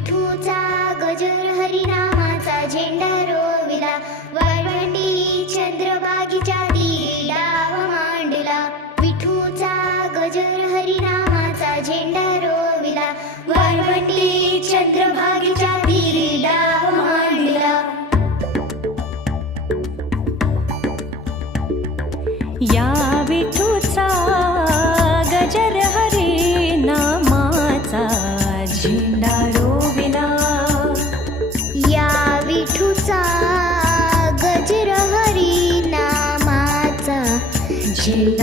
विठूचा गजर हरिनामाचा झेंडा रोविला, वाळवंटी चंद्रभागीच्या तीरी डाव मांडला. विठूचा गजर हरिनामाचा झेंडा रोविला, वाळवंटी चंद्रभागीच्या तीरी डाव मांडला. या विठूचा गजर हरी नामाचा झेंडा रोविला, या विठूचा गजर हरी नामाचा झेंडा